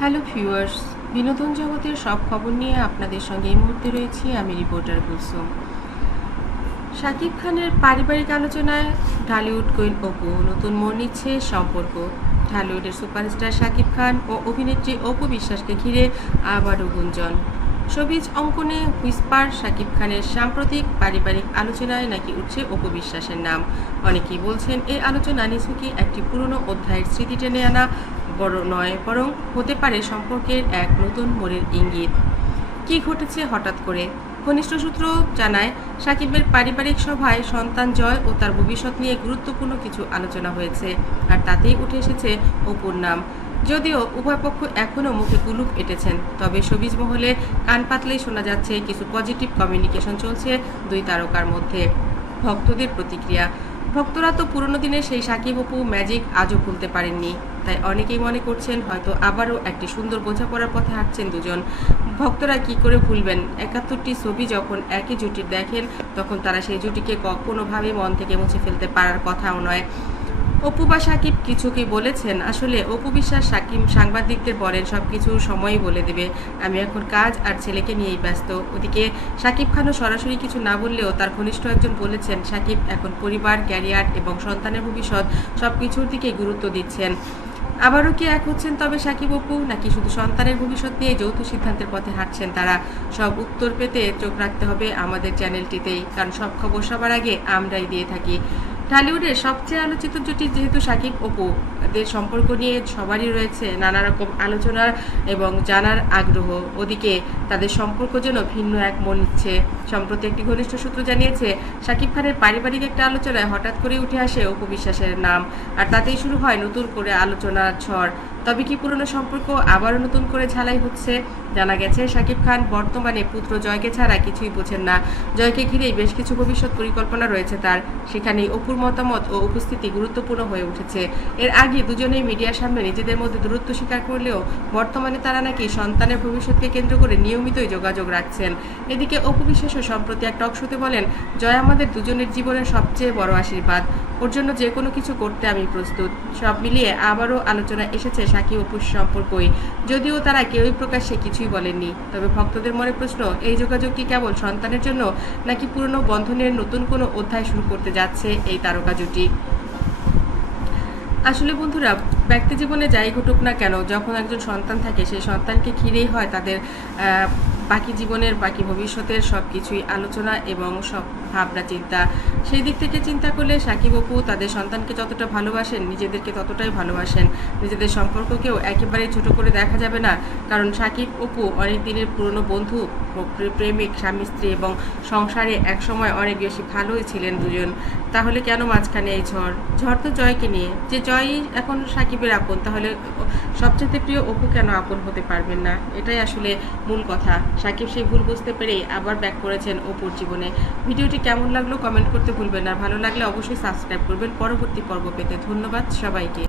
Hello viewers বিনোদন জগতের সব খবর নিয়ে আপনাদের সঙ্গে এই মুহূর্তে রয়েছি আমি রিপোর্টার কুলসুম। শাকিব খানের পারিবারিক আলোচনায় ঢালিউড কুইন অপু, নতুন মোড় নিচ্ছে সম্পর্ক। ঢালিউডের সুপারস্টার শাকিব খান ও অভিনেত্রী অপু বিশ্বাসকে ঘিরে আবারও গুঞ্জন। ছবিজ অঙ্কনে হুইস্পার শাকিব খানের সাম্প্রতিক পারিবারিক আলোচনায় নাকি উঠছে অপু বিশ্বাসের নাম। অনেকেই বলছেন এই আলোচনা নিছুকি একটি পুরনো অধ্যায়ের স্মৃতি টেনে আনা বড় নয়, বরং হতে পারে সম্পর্কের এক নতুন মোড়ের ইঙ্গিত। কি ঘটেছে হঠাৎ করে? ঘনিষ্ঠ সূত্র জানায় সাকিবের পারিবারিক সভায় সন্তান জয় ও তার ভবিষ্যৎ নিয়ে গুরুত্বপূর্ণ কিছু আলোচনা হয়েছে, আর তাতেই উঠে এসেছে অপুর নাম। যদিও উভয় পক্ষ এখনও মুখে কুলুপ এঁটেছেন, তবে সবিজ মহলে কান পাতলেই শোনা যাচ্ছে কিছু পজিটিভ কমিউনিকেশন চলছে দুই তারকার মধ্যে। ভক্তদের প্রতিক্রিয়া। ভক্তরা তো পুরনো দিনের সেই সাকিব অপু ম্যাজিক আজও ভুলতে পারেননি, তাই অনেকেই মনে করছেন হয়তো আবারও একটি সুন্দর বোঝাপড়ার পথে হাঁটছেন দুজন। ভক্তরা কি করে ভুলবেন? একাত্তরটি ছবি যখন একই জুটির দেখেন, তখন তারা সেই জুটিকে কোনোভাবে মন থেকে মুছে ফেলতে পারার কথাও নয়। অপু বা সাকিব কিছু কি বলেছেন? আসলে অপু বিশ্বাস, সাকিব সাংবাদিকদের বলেন সব কিছু সময়ই বলে দেবে। আমি এখন কাজ আর ছেলেকে নিয়েই ব্যস্ত। ওদিকে সাকিব খানও সরাসরি কিছু না বললেও তার ঘনিষ্ঠ একজন বলেছেন, সাকিব এখন পরিবার, ক্যারিয়ার এবং সন্তানের ভবিষ্যৎ সব কিছুর দিকে গুরুত্ব দিচ্ছেন। আবারও কি এক হচ্ছেন তবে সাকিব অপু, নাকি শুধু সন্তানের ভবিষ্যৎ নিয়ে যৌথ সিদ্ধান্তের পথে হাঁটছেন? তারা সব উত্তর পেতে চোখ রাখতে হবে আমাদের চ্যানেলটিতেই, কারণ সব খবর সবার আগে আমরাই দিয়ে থাকি। ঢালিউডের সবচেয়ে আলোচিত জুটি যেহেতু সাকিব অপু। এদের সম্পর্ক নিয়ে সবারই রয়েছে নানা রকম আলোচনার এবং জানার আগ্রহ। ওদিকে তাদের সম্পর্ক যেন ভিন্ন এক মন নিচ্ছে। সম্প্রতি একটি ঘনিষ্ঠ সূত্র জানিয়েছে সাকিব খানের পারিবারিক একটা আলোচনায় হঠাৎ করে উঠে আসে অপু বিশ্বাসের নাম। আর তাতেই শুরু হয় নতুন করে আলোচনার ঝড়। তবে কি পুরনো সম্পর্ক আবারও নতুন করে ঝালাই হচ্ছে? জানা গেছে, শাকিব খান বর্তমানে পুত্র জয়কে ছাড়া কিছুই বোঝেন না। জয়কে ঘিরেই বেশ কিছু ভবিষ্যৎ পরিকল্পনা রয়েছে তার। সেখানেই অপুর মতামত ও উপস্থিতি গুরুত্বপূর্ণ হয়ে উঠেছে। এর আগে দুজনেই মিডিয়ার সামনে নিজেদের মধ্যে দূরত্ব স্বীকার করলেও বর্তমানে তারা নাকি সন্তানের ভবিষ্যৎকে কেন্দ্র করে নিয়মিতই যোগাযোগ রাখছেন। এদিকে অপু বিশ্বাসও সম্প্রতি এক টক বলেন, জয় আমাদের দুজনের জীবনের সবচেয়ে বড় আশীর্বাদ। ওর জন্য যে কোনো কিছু করতে আমি প্রস্তুত। সব মিলিয়ে আবারও আলোচনা এসেছে সাকিব অপুর সম্পর্কই যদিও তারা কেউই প্রকাশ্যে কিছুই বলেননি। তবে ভক্তদের মনে প্রশ্ন, এই যোগাযোগ কি কেবল সন্তানের জন্য, নাকি পুরনো বন্ধনের নতুন কোনো অধ্যায় শুরু করতে যাচ্ছে এই তারকা জুটি? আসলে বন্ধুরা, ব্যক্তি জীবনে যাই ঘটুক না কেন, যখন একজন সন্তান থাকে, সেই সন্তানকে ঘিরেই হয় তাদের বাকি জীবনের, বাকি ভবিষ্যতের সব কিছুই আলোচনা এবং সব ভাবনা চিন্তা। সেই দিক থেকে চিন্তা করলে সাকিব অপু তাদের সন্তানকে যতটা ভালোবাসেন, নিজেদেরকে ততটাই ভালোবাসেন। নিজেদের সম্পর্ককেও একেবারেই ছোট করে দেখা যাবে না, কারণ সাকিব অপু অনেক দিনের পুরনো বন্ধু প্রেমিক, স্বামী, স্ত্রী এবং সংসারে একসময় অনেক বেশি ভালোই ছিলেন দুজন। তাহলে কেন মাঝখানে এই ঝড়? ঝড় তো জয়কে নিয়ে। যে জয়ই এখন সাকিবের আপন, তাহলে সবচেয়ে প্রিয় অপু কেন আপন হতে পারবেন না? এটাই আসলে মূল কথা। সাকিব সেই ভুল বুঝতে পেরেই আবার ব্যাক করেছেন অপুর জীবনে। ভিডিওটি কেমন লাগল কমেন্ট করতে ভুলবেন আর ভালো লাগলে অবশ্যই সাবস্ক্রাইব করবেন। পরবর্তী পর্ব পেতে ধন্যবাদ সবাইকে।